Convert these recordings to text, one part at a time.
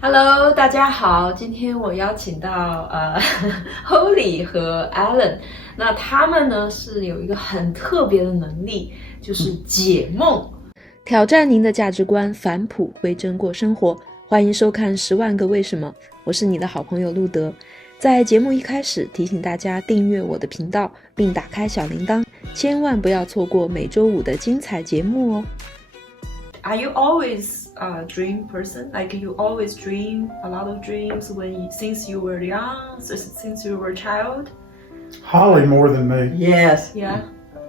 Hello， 大家好，今天我邀请到Holly 和 Alan， 那他们呢是有一个很特别的能力，就是解梦，挑战您的价值观，返璞归真过生活。欢迎收看《10万个为什么》，我是你的好朋友路德。在节目一开始，提醒大家订阅我的频道，并打开小铃铛，千万不要错过每周五的精彩节目哦。Are you always a dream person? Like you always dream a lot of dreams since you were young, since you were a child? Holly more than me. Yes. Yeah.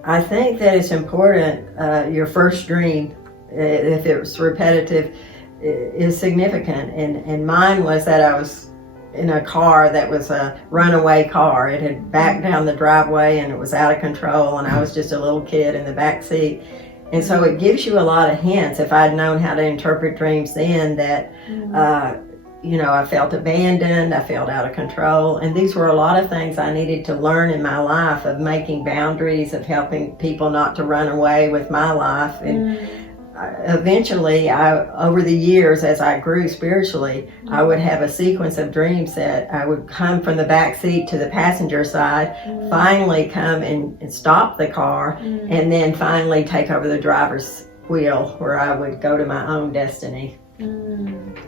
I think that it's important, your first dream, if it's repetitive, is significant. And mine was that I was in a car that was a runaway car. It had backed down the driveway and it was out of control, and I was just a little kid in the back seat. And so it gives you a lot of hints. If I'd known how to interpret dreams then, that, I felt abandoned, I felt out of control. And these were a lot of things I needed to learn in my life, of making boundaries, of helping people not to run away with my life. And eventually, over the years, as I grew spiritually, I would have a sequence of dreams that I would come from the back seat to the passenger side, finally come and stop the car, and then finally take over the driver's wheel, where I would go to my own destiny.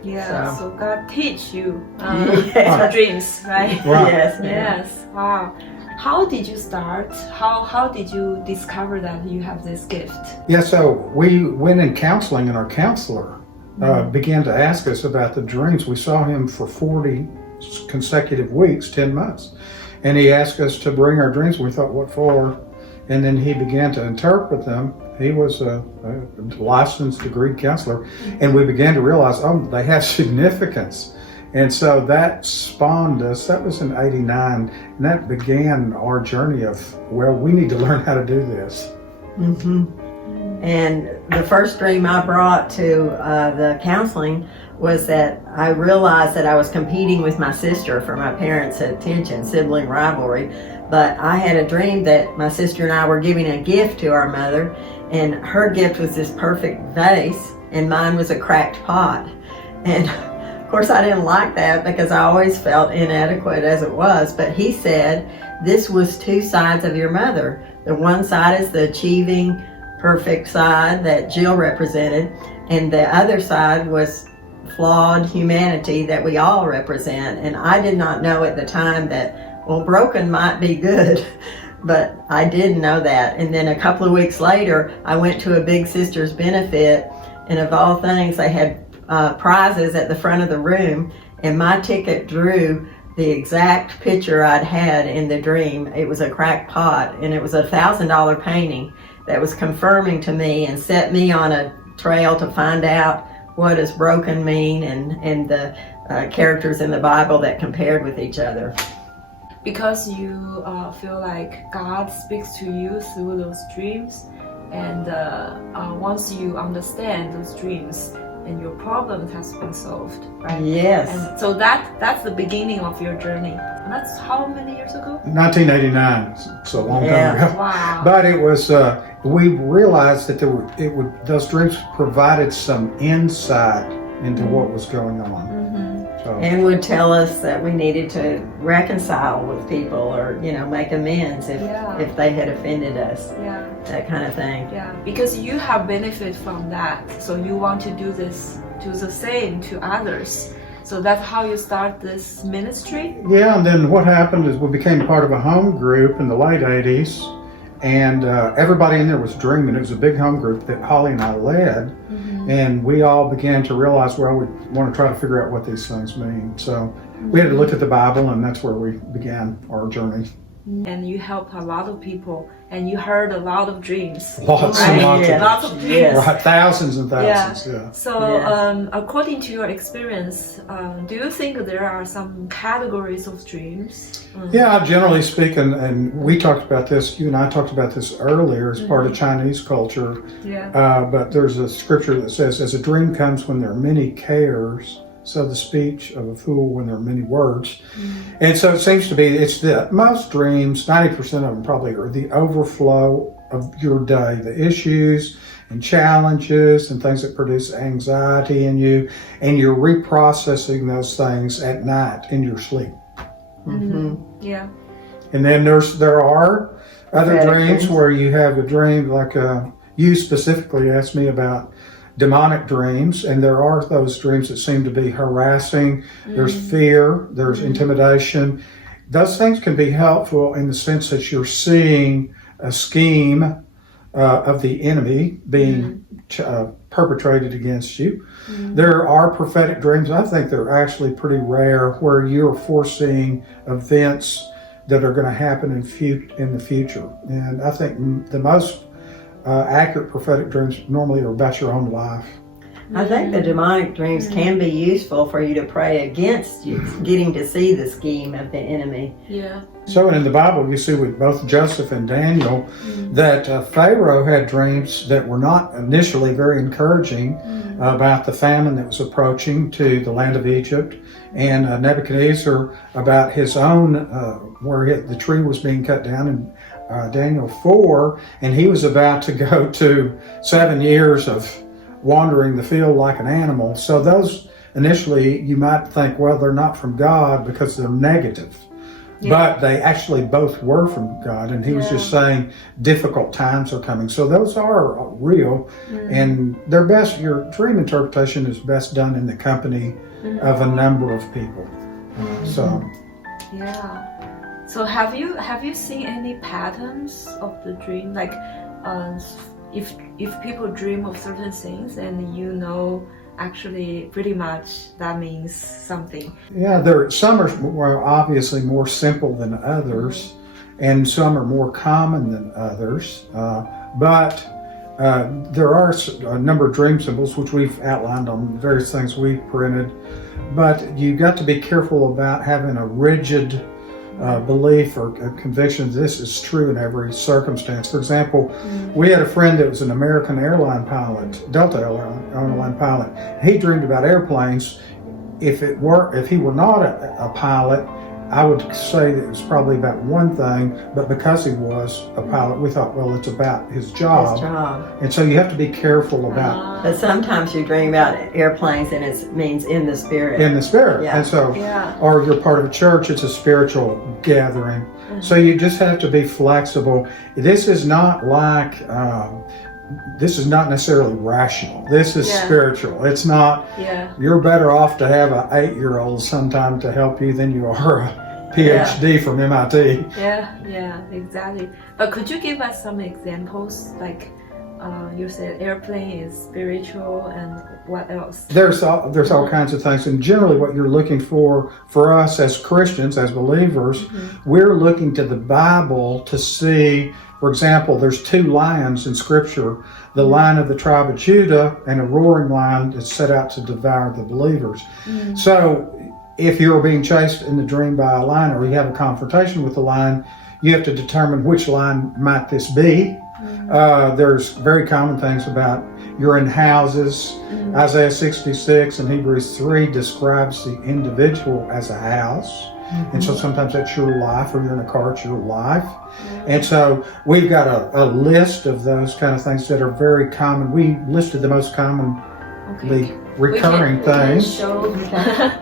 Yeah, so God teach you Yes. dreams, right? Yes. Yes, wow. How did you start? How did you discover that you have this gift? Yeah, so we went in counseling, and our counselor began to ask us about the dreams. We saw him for 40 consecutive weeks, 10 months. And he asked us to bring our dreams. We thought, what for? And then he began to interpret them. He was a licensed degree counselor. And we began to realize, they have significance. And so that spawned us. That was in 89. And that began our journey of, we need to learn how to do this. And the first dream I brought to the counseling was that I realized that I was competing with my sister for my parents' attention, sibling rivalry. But I had a dream that my sister and I were giving a gift to our mother, and her gift was this perfect vase, and mine was a cracked pot. And of course I didn't like that, because I always felt inadequate as it was. But he said, this was two sides of your mother. The one side is the achieving, perfect side that Jill represented, and the other side was flawed humanity that we all represent. And I did not know at the time that, broken might be good, but I didn't know that. And then a couple of weeks later, I went to a Big Sisters benefit, and of all things, they had prizes at the front of the room, and my ticket drew the exact picture I'd had in the dream. It was a cracked pot, and it was a $1,000 painting that was confirming to me and set me on a trail to find out what does broken mean, and the characters in the Bible that compared with each other. Because you feel like God speaks to you through those dreams, and once you understand those dreams, and your problem has been solved, right? Yes. And so that's the beginning of your journey. And that's how many years ago? 1989, so a long time ago. Wow. But it was, we realized that those dreams provided some insight into what was going on. So, And would tell us that we needed to reconcile with people, or make amends if they had offended us. Yeah. That kind of thing. Yeah, because you have benefit from that, so you want to do the same to others. So that's how you start this ministry? yeah, and then what happened is we became part of a home group in the late 80s, and everybody in there was dreaming. It was a big home group that Holly and I led, and we all began to realize, we want to try to figure out what these things mean. So we had to look at the Bible, and that's where we began our journey. And you helped a lot of people, and you heard a lot of dreams. Lots right? and lots of Lots of dreams. Right, thousands and thousands, yeah. So, according to your experience, do you think there are some categories of dreams? Yeah, generally speaking, and we talked about this, you and I talked about this earlier as part of Chinese culture. Yeah. But there's a scripture that says, as a dream comes when there are many cares, so the speech of a fool when there are many words. And so it seems to be, it's that most dreams, 90% of them probably, are the overflow of your day, the issues and challenges and things that produce anxiety in you, and you're reprocessing those things at night in your sleep. Yeah. And then there are other Prophetic dreams dreams. where you have a dream like you specifically asked me about demonic dreams, and there are those dreams that seem to be harassing. There's fear, there's intimidation. Those things can be helpful in the sense that you're seeing a scheme of the enemy being perpetrated against you. There are prophetic dreams. I think they're actually pretty rare, where you're foreseeing events that are going to happen in the future. And I think the most accurate prophetic dreams normally are about your own life. I think the demonic dreams can be useful for you to pray against you getting to see the scheme of the enemy. Yeah. So in the Bible, you see with both Joseph and Daniel that Pharaoh had dreams that were not initially very encouraging about the famine that was approaching to the land of Egypt, and Nebuchadnezzar about his own, where the tree was being cut down in Daniel 4, and he was about to go to 7 years of wandering the field like an animal. So those initially you might think, well, they're not from God because they're negative. But they actually both were from God, and he was just saying difficult times are coming. So those are real, and they're best. Your dream interpretation is best done in the company of a number of people. So Yeah. So have you seen any patterns of the dream? Like, if people dream of certain things, and actually pretty much that means something. yeah, some are obviously more simple than others, and some are more common than others. But there are a number of dream symbols which we've outlined on various things we've printed. But you got to be careful about having a rigid belief or conviction this is true in every circumstance. For example, we had a friend that was an American airline pilot, Delta airline pilot. He dreamed about airplanes. If he were not a pilot, I would say that it was probably about one thing, but because he was a pilot, we thought, well, it's about his job. And so you have to be careful about. But sometimes you dream about airplanes and it means in the spirit. In the spirit. Yeah. And so, or you're part of a church, it's a spiritual gathering. So you just have to be flexible. This is not like, this is not necessarily rational. This is spiritual. It's not, you're better off to have an 8-year-old sometime to help you than you are a PhD from MIT. Yeah, exactly. But could you give us some examples? Like, you said airplane is spiritual, and what else? There's all kinds of things, and generally what you're looking for us as Christians, as believers, we're looking to the Bible to see, for example, there's 2 lions in Scripture, the lion of the tribe of Judah and a roaring lion that's set out to devour the believers. So if you're being chased in the dream by a lion, or you have a confrontation with the lion, you have to determine which lion might this be. There's very common things about you're in houses. Isaiah 66 and Hebrews 3 describes the individual as a house. And so sometimes that's your life, or you're in a car, it's your life. And so we've got a list of those kind of things that are very common. We listed the most commonly recurring things. We can show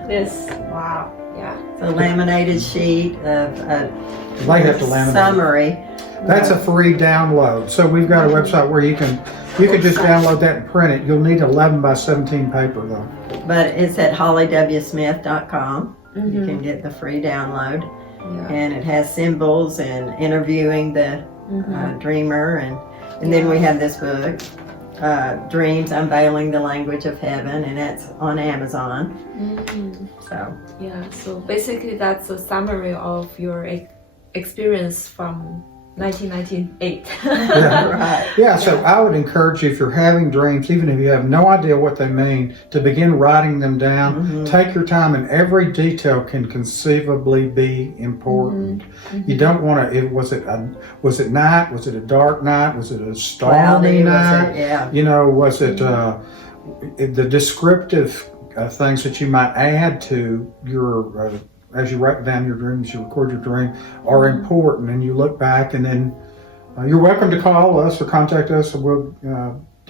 this. Wow. Yeah. A laminated sheet of They have to laminate. summary. That's a free download. So we've got a website where you can just download that and print it. You'll need 11 by 17 paper though. But it's at hollywsmith.com. You can get the free download. And it has symbols and interviewing the dreamer. And then we have this book, Dreams, Unveiling the Language of Heaven, and that's on Amazon. So basically that's a summary of your experience from 1998. So I would encourage you, if you're having dreams, even if you have no idea what they mean, to begin writing them down. Take your time, and every detail can conceivably be important. You don't want to, was it night? Was it a dark night? Was it a stormy night? Was it the descriptive things that you might add to your as you write down your dreams, you record your dream, are important. And you look back, and then you're welcome to call us or contact us, and we'll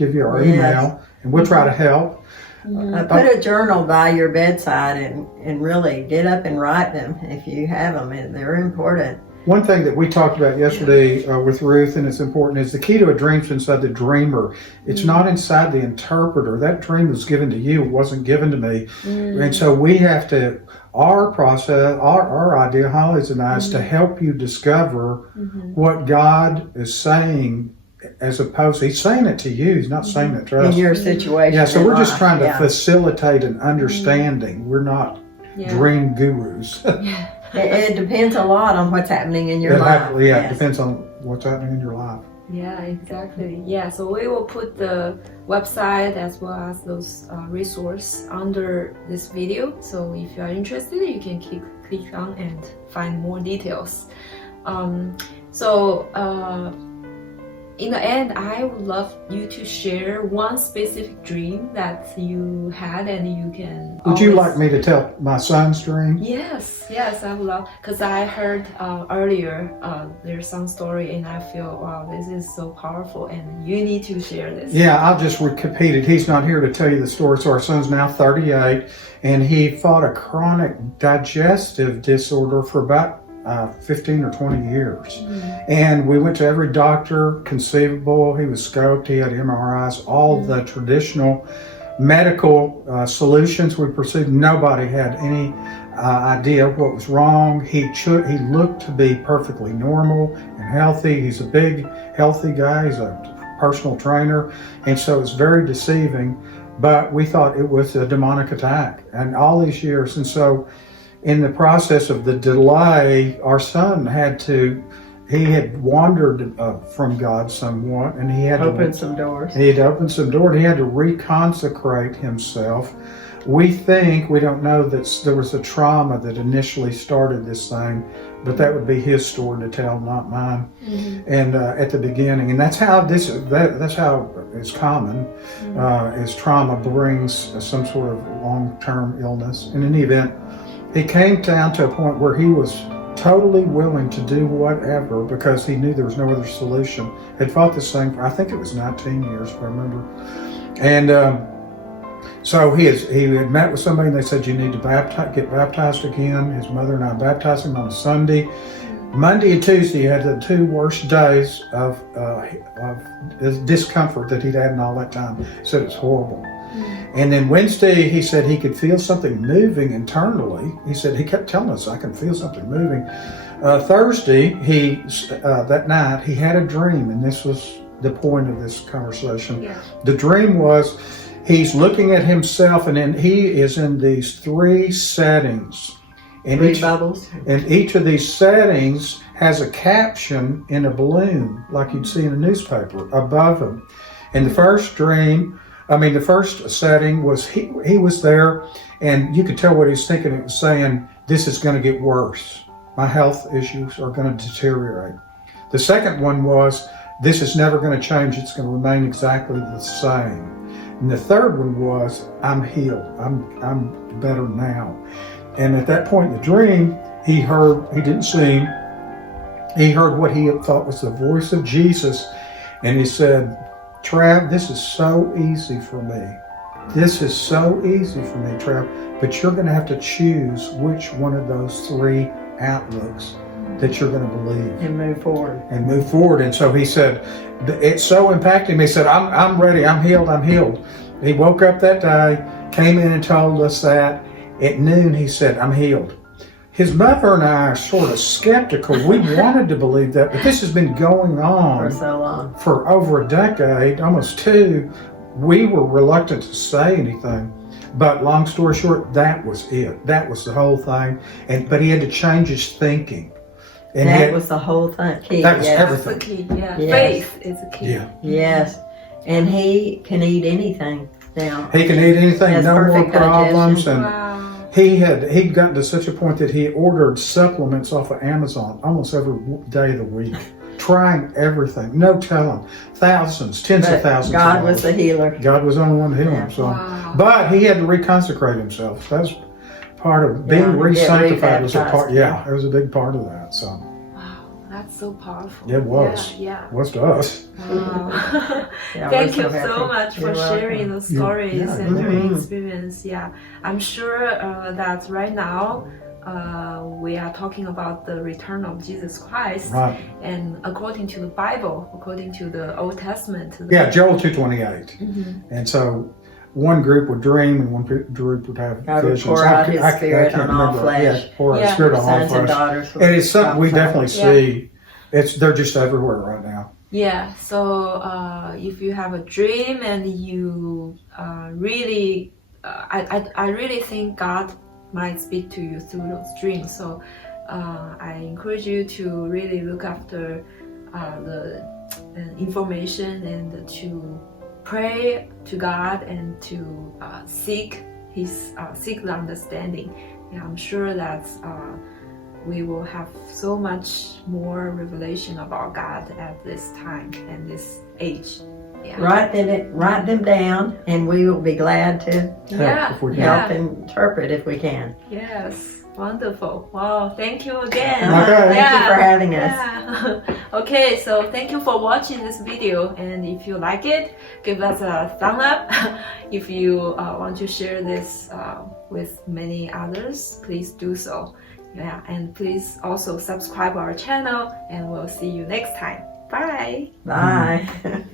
give you our Yes. email, and we'll try to help. Put a journal by your bedside and really get up and write them if you have them, and they're important. One thing that we talked about yesterday with Ruth, and it's important, is the key to a dream's inside the dreamer. It's not inside the interpreter. That dream was given to you, it wasn't given to me. And so we have to, our process, our idea, Holly's and I, is to help you discover what God is saying, as opposed, he's saying it to you, he's not saying it to us. In your situation. Yeah, so we're just life, trying to yeah. facilitate an understanding. We're not dream gurus. It depends a lot on what's happening in your life. It Yes. depends on what's happening in your life. Yeah, exactly. Yeah, so we will put the website as well as those resources under this video. So if you are interested, you can click on and find more details. In the end, I would love you to share one specific dream that you had, and you can. Would you like me to tell my son's dream? Yes, I would love, because I heard earlier there's some story, and I feel, wow, this is so powerful, and you need to share this. Yeah, I'll just repeat it. He's not here to tell you the story. So our son's now 38, and he fought a chronic digestive disorder for about 15 or 20 years. And we went to every doctor conceivable. He was scoped, he had MRIs, all the traditional medical solutions we pursued. Nobody had any idea what was wrong. He looked to be perfectly normal and healthy. He's a big, healthy guy. He's a personal trainer. And so it's very deceiving. But we thought it was a demonic attack. And all these years. And so in the process of the delay, our son he had wandered from God somewhat, and he had Opened some doors. He had opened some doors. He had to reconsecrate himself. We don't know that there was a trauma that initially started this thing, but that would be his story to tell, not mine. And at the beginning, and that's how it's common, is trauma brings some sort of long-term illness. In any event, he came down to a point where he was totally willing to do whatever because he knew there was no other solution. Had fought this thing for, I think it was 19 years, if I remember. And so he had met with somebody, and they said, you need to get baptized again. His mother and I baptized him on a Sunday. Monday and Tuesday, he had the two worst days of discomfort that he'd had in all that time. He said it's horrible. And then Wednesday, he said he could feel something moving internally. He said he kept telling us, I can feel something moving. Thursday, that night, he had a dream, and this was the point of this conversation. Yeah. The dream was he's looking at himself, and then he is in these three settings. And bubbles. And each of these settings has a caption in a balloon, like you'd see in a newspaper, above him. And the first setting was he was there, and you could tell what he's thinking. It was saying, this is going to get worse. My health issues are going to deteriorate. The second one was, this is never going to change. It's going to remain exactly the same. And the third one was, I'm healed. I'm better now. And at that point in the dream, he didn't see him. He heard what he thought was the voice of Jesus. And he said, Trav, this is so easy for me. This is so easy for me, Trav. But you're going to have to choose which one of those three outlooks that you're going to believe. And move forward. And so he said, it so impacted me. He said, I'm ready. I'm healed. He woke up that day, came in and told us that. At noon, he said, I'm healed. His mother and I are sort of skeptical. We wanted to believe that, but this has been going on for so long. For over a decade, almost two. We were reluctant to say anything. But long story short, that was it. That was the whole thing. But he had to change his thinking. And that was the whole thing. Key. That was everything. That's the key. Yeah. Yes. Faith is the key. Yeah. Yes. And he can eat anything now. He can eat anything, no more problems. Digestion. And he'd gotten to such a point that he ordered supplements off of Amazon almost every day of the week, trying everything. No telling. Thousands, tens of thousands. God was the healer. God was the only one to heal him. So, but he had to reconsecrate himself. That's part of being re-sanctified. Was a part. Yeah, it was a big part of that. So. Wow, that's so powerful. It was. Yeah. Was to us. Wow. Yeah, Thank we're you happy. so much for You're sharing welcome. those stories Yeah, and your mhm. experience. Yeah, I'm sure that right now we are talking about the return of Jesus Christ. Right. And according to the Bible, according to the Old Testament. Yeah, Joel 2:28. Mhm. And so one group would dream and one group would have God would visions. pour out His Spirit can't on all remember. flesh. Yeah, pour out Yeah. His Spirit on all Sons and flesh. daughters. will And it's something we prophesy. definitely Yeah. see. They're just everywhere right now. Yeah, so if you have a dream and you really, I really think God might speak to you through those dreams. So I encourage you to really look after the information and to pray to God and to seek the understanding. Yeah, I'm sure that we will have so much more revelation about God at this time and this age. Yeah. Write them down, and we will be glad to Yeah. If we can. help interpret if we can. Yes. Wonderful. Wow. Thank you again. Okay. Thank you for having us. Yeah. Okay, so thank you for watching this video, and if you like it, give us a thumb up. If you want to share this with many others, please do so. Yeah, and please also subscribe our channel, and we'll see you next time. Bye. Bye.